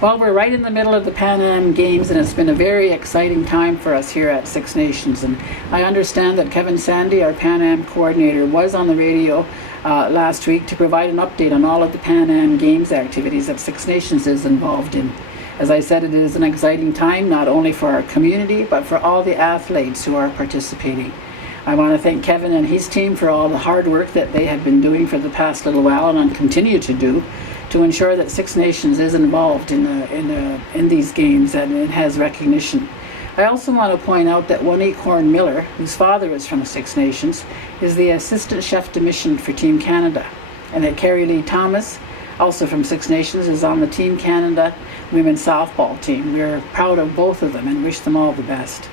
Well, we're right in the middle of the Pan Am Games, and it's been a very exciting time for us here at Six Nations. And I understand that Kevin Sandy, our Pan Am coordinator, was on the radio last week to provide an update on all of the Pan Am Games activities that Six Nations is involved in. As I said, it is an exciting time not only for our community, but for all the athletes who are participating. I want to thank Kevin and his team for all the hard work that they have been doing for the past little while and continue to do to ensure that Six Nations is involved in these games and it has recognition. I also want to point out that One Acorn Miller, whose father is from Six Nations, is the assistant chef de mission for Team Canada, and that Carrie Lee Thomas, also from Six Nations, is on the Team Canada women's softball team. We're proud of both of them and wish them all the best.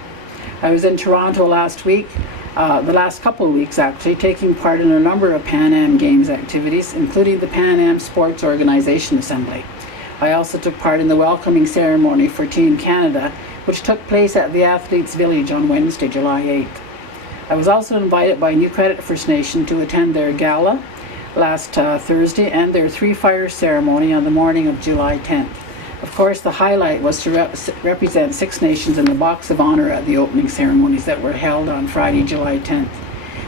I was in Toronto last week, the last couple of weeks actually, taking part in a number of Pan Am Games activities, including the Pan Am Sports Organization Assembly. I also took part in the welcoming ceremony for Team Canada, which took place at the Athletes Village on Wednesday, July 8th. I was also invited by New Credit First Nation to attend their gala last Thursday and their Three Fires ceremony on the morning of July 10th. Of course, the highlight was to represent Six Nations in the Box of Honor at the opening ceremonies that were held on Friday, July 10th.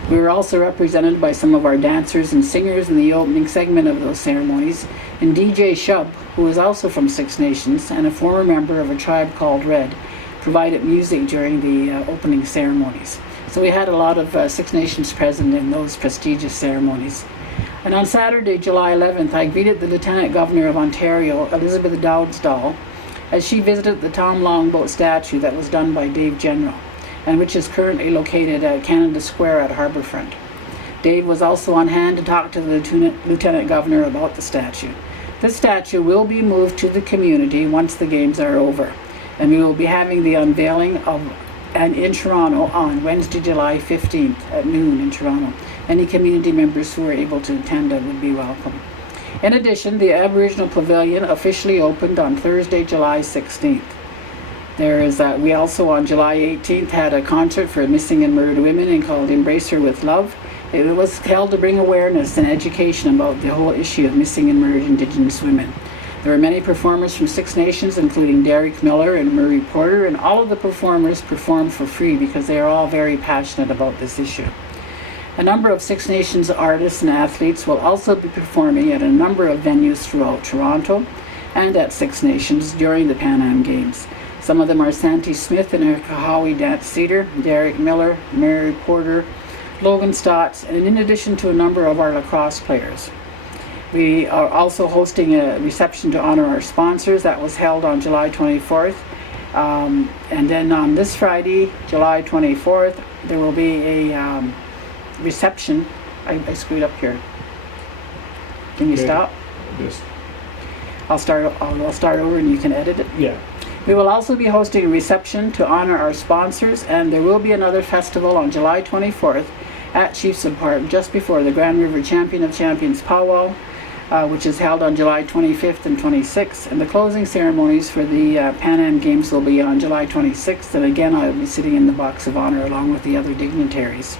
We were also represented by some of our dancers and singers in the opening segment of those ceremonies, and DJ Shub, who is also from Six Nations and a former member of a tribe called Red, provided music during the opening ceremonies. So we had a lot of Six Nations present in those prestigious ceremonies. And on Saturday, July 11th, I greeted the Lieutenant Governor of Ontario, Elizabeth Dowdesdall, as she visited the Tom Longboat statue that was done by Dave General, and which is currently located at Canada Square at Harbourfront. Dave was also on hand to talk to the Lieutenant Governor about the statue. This statue will be moved to the community once the games are over, and we will be having the unveiling in Toronto on Wednesday, July 15th at noon in Toronto. Any community members who are able to attend would be welcome. In addition, the Aboriginal Pavilion officially opened on Thursday, July 16th. We also on July 18th had a concert for missing and murdered women and called Embrace Her with Love. It was held to bring awareness and education about the whole issue of missing and murdered Indigenous women. There were many performers from Six Nations, including Derek Miller and Murray Porter, and all of the performers performed for free because they are all very passionate about this issue. A number of Six Nations artists and athletes will also be performing at a number of venues throughout Toronto and at Six Nations during the Pan Am Games. Some of them are Santi Smith and her Kahawi Dance Theatre, Derek Miller, Mary Porter, Logan Stotts, and in addition to a number of our lacrosse players. We are also hosting a reception to honor our sponsors that was held on July 24th. And then on this Friday, July 24th, there will be a reception. I screwed up here. Can you stop? Yes. I'll start over and you can edit it. Yeah. We will also be hosting a reception to honor our sponsors, and there will be another festival on July 24th at Chiefs Park just before the Grand River Champion of Champions powwow, which is held on July 25th and 26th, and the closing ceremonies for the Pan Am Games will be on July 26th, and again I will be sitting in the Box of Honor along with the other dignitaries.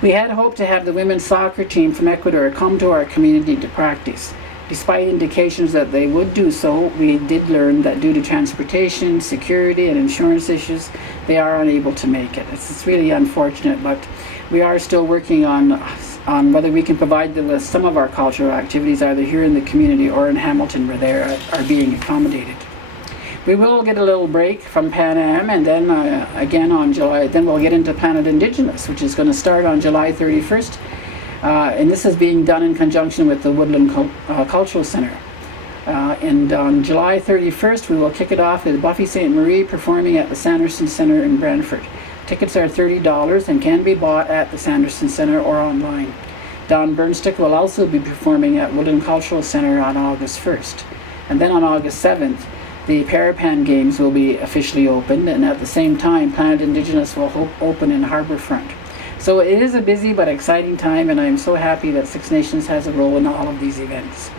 We had hoped to have the women's soccer team from Ecuador come to our community to practice. Despite indications that they would do so, we did learn that due to transportation, security, and insurance issues, they are unable to make it. It's really unfortunate, but we are still working on whether we can provide them with some of our cultural activities either here in the community or in Hamilton where they are being accommodated. We will get a little break from Pan Am, and then again on July, then we'll get into Planet Indigenous, which is going to start on July 31st. And this is being done in conjunction with the Woodland Cultural Center. And on July 31st, we will kick it off with Buffy St. Marie performing at the Sanderson Center in Brantford. Tickets are $30 and can be bought at the Sanderson Center or online. Don Burnstick will also be performing at Woodland Cultural Center on August 1st. And then on August 7th, the Parapan Games will be officially opened, and at the same time, Planet Indigenous will open in Harbourfront. So it is a busy but exciting time, and I am so happy that Six Nations has a role in all of these events.